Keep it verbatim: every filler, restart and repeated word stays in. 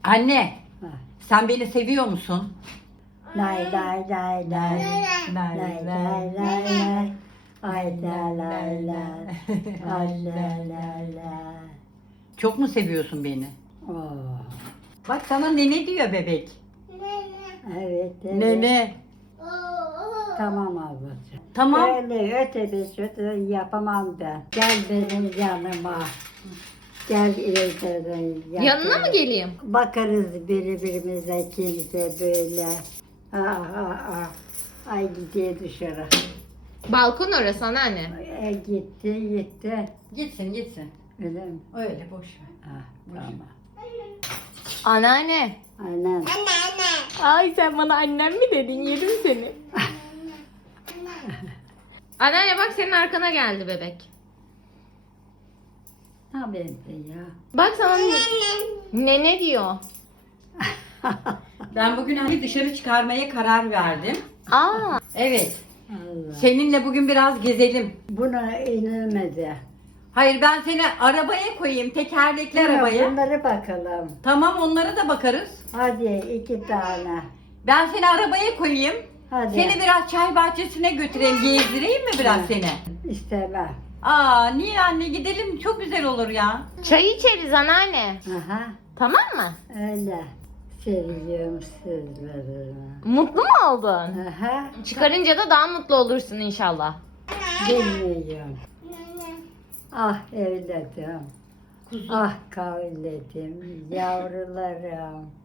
Anne, Ha. sen beni seviyor musun? Lay lay lay lay. Lay Lay lay lay lay. Ay la lay lay. Ay la lay lay. Çok mu seviyorsun beni? Oo. Bak sana nene diyor bebek. Evet, evet. Nene. Tamam ablacığım. Tamam. Öyle öte bir öte yapamam ben. Gel benim yanıma. Gel ileriden yanıma. Yanına mı geleyim? Bakarız birbirimize kimse böyle. Ah ah ah. Ay gidiyor dışarı. Balkon orası anneanne. E, gitti gitti. Gitsin gitsin. Öyle mi? Öyle boş ver. Ah tamam. Anneanne. Aynen. Ay sen bana annem mi dedin? Yedim seni. Anneanne bak senin arkana geldi bebek. Ha ben de ya. Bak sana ne ne diyor? Ben bugün hani dışarı çıkarmaya karar verdim. Aa. Evet. Allah. Seninle bugün biraz gezelim. Buna inilmedi. Hayır ben seni arabaya koyayım. Tekerlekli arabaya. Bunları bakalım. Tamam onlara da bakarız. Hadi iki tane. Ben seni arabaya koyayım. Hadi. Seni biraz çay bahçesine götüreyim. Gezdireyim mi biraz Ha. seni? İstemem. Aa niye anne gidelim çok güzel olur ya. Çay içeriz anneanne. Aha. Tamam mı? Öyle. Seviyorum sizleri. Mutlu mu oldun? Aha. Çıkarınca da daha mutlu olursun inşallah. Bilmiyorum. Ah evladım. Ah kavledim. Yavrularım.